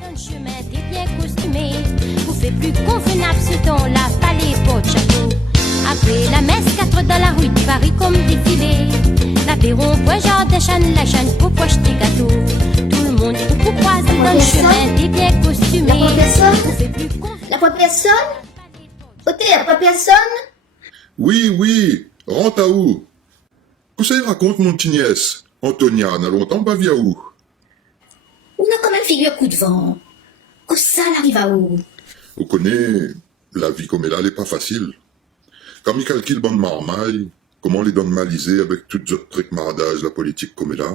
Dans le chemin des bien costumés, vous fait plus convenable ce temps-là, palais, porte, château. Après la messe, 4 dans la rue de Paris comme défilé. L'apéro, point jardin, chane, la chaîne, pour acheter gâteau. Tout le monde est pour croiser dans le chemin des bien costumés. La première personne? Côté, la première personne? Oui, rentre à où? Que ça y raconte mon petit nièce? Antonia, n'a longtemps pas vu à où? On a quand même figure coup de vent. Que ça, elle arrive à où? Vous connaissez, la vie comme elle est pas facile. Quand il calcule bonne marmaille, comment les donne malisées avec toutes autres trucs mardage, la politique comme elle a?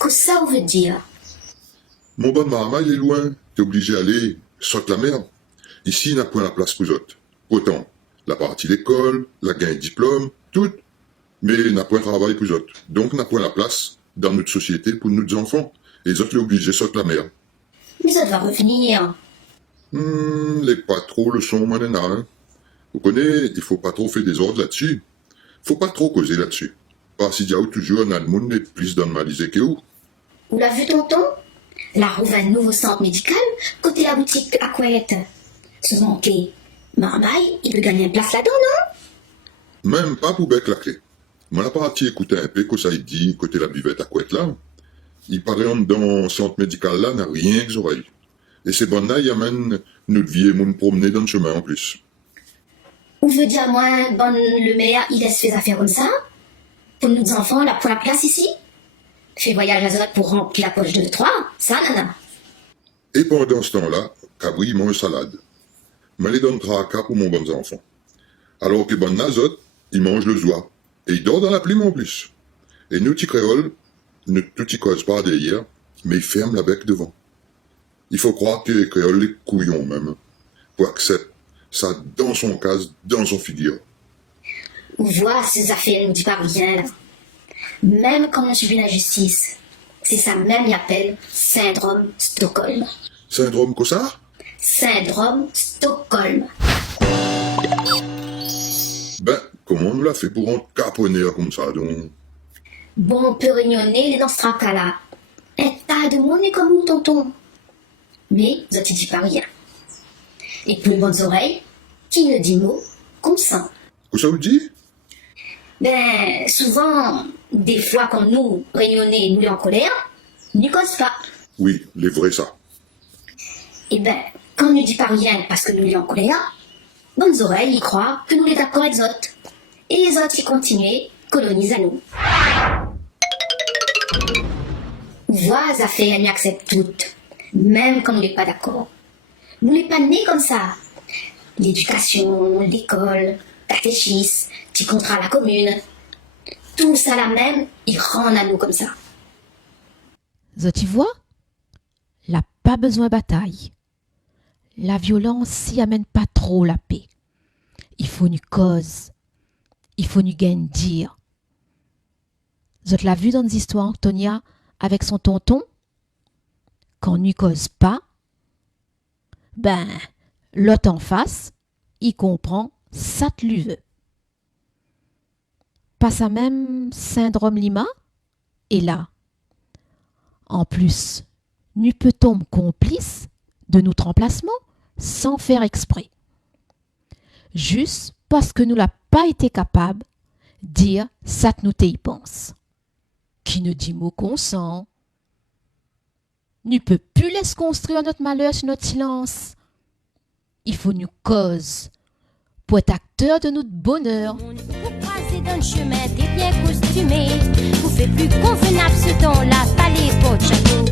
Que ça, on veut dire? Mon bonne marmaille est loin, t'es obligé d'aller, saute la mer. Ici, il n'a point la place pour autres. Autant, la partie l'école, la gain diplôme, tout, mais il n'a point travail pour autres. Donc, n'a point la place dans notre société pour nos enfants. Et les autres, les obligés, saute la mer. Mais ça va revenir. Les pas trop le sont maintenant, hein. Vous connaissez, il faut pas trop faire des ordres là-dessus. Faut pas trop causer là-dessus. Parce qu'il y a toujours un monde est plus normalisé que où. Vous l'avez vu, tonton? La rouvre un nouveau centre médical, côté la boutique à Couette. Se manquer. Marmaille, il peut gagner une place là-dedans, non? Même pas pour bec la clé. Moi, la partie écouter un peu que ça il dit côté la buvette à Couette là. Il paraît dans le centre médical là, n'a rien que les oreilles. Et ces bonnes là, il amène notre vie et mon promener dans le chemin en plus. Ou veut dire, moi, bonne, le maire, il laisse ses affaires comme ça? Pour nos enfants, là, pour la place ici? Fait voyage à Zot pour remplir la poche de 3, ça, nana. Et pendant ce temps-là, Cabri mange salade. Mais il donne tracas pour mon bon enfant. Alors que bon Nazot, il mange le zoie. Et il dort dans la plume en plus. Et nous, petits créoles, ne tout y cause pas derrière, mais il ferme la bec devant. Il faut croire que les créoles, les couillons même, pour accepter ça dans son cas, dans son figure. Ou voir ces affaires, elle nous dit pas rien, là. Même quand on subit la justice, c'est ça même, il appelle syndrome Stockholm. Syndrome quoi ça? Syndrome Stockholm. Ben, comment on l'a fait pour en caponner comme ça, donc? Bon, on peut réunionner les dans ce tracas-là. Un tas de monde est comme nous, tonton. Mais, ça ne dit pas rien. Et pour les bonnes oreilles, qui ne dit mot, comme ça. Que ça vous dit? Ben, souvent, des fois, quand nous, réunionnés, nous les en colère, n'y cause pas. Oui, les vrais ça. Et ben, quand on ne dit pas rien parce que nous les en colère, bonnes oreilles y croient que nous les d'accord avec les autres. Et les autres y continuent, colonisent à nous. Vois, ça fait, elles acceptent toutes, même quand on n'est pas d'accord. Nous n'est pas nés comme ça. L'éducation, l'école, catéchisme, petit contrat à la commune, tout ça là même, ils rendent à nous comme ça. Tu vois, là pas besoin de bataille. La violence s'y amène pas trop la paix. Il faut une cause. Il faut une gain dire. Vous l'avez vu dans les histoires Antonia avec son tonton? Quand on cause pas, ben, l'autre en face, il comprend, ça te lui veut. Pas ça même syndrome Lima? Et là, en plus, nous peut-on complice de notre emplacement sans faire exprès. Juste parce que nous n'a pas été capable dire ça que nous y pense. Qui ne dit mot consent. Nous peut plus laisser construire notre malheur sur notre silence. Il faut nous cause pour être acteur de notre bonheur. Pour croiser dans le chemin des bien costumés, vous fait plus convenable ce temps-là.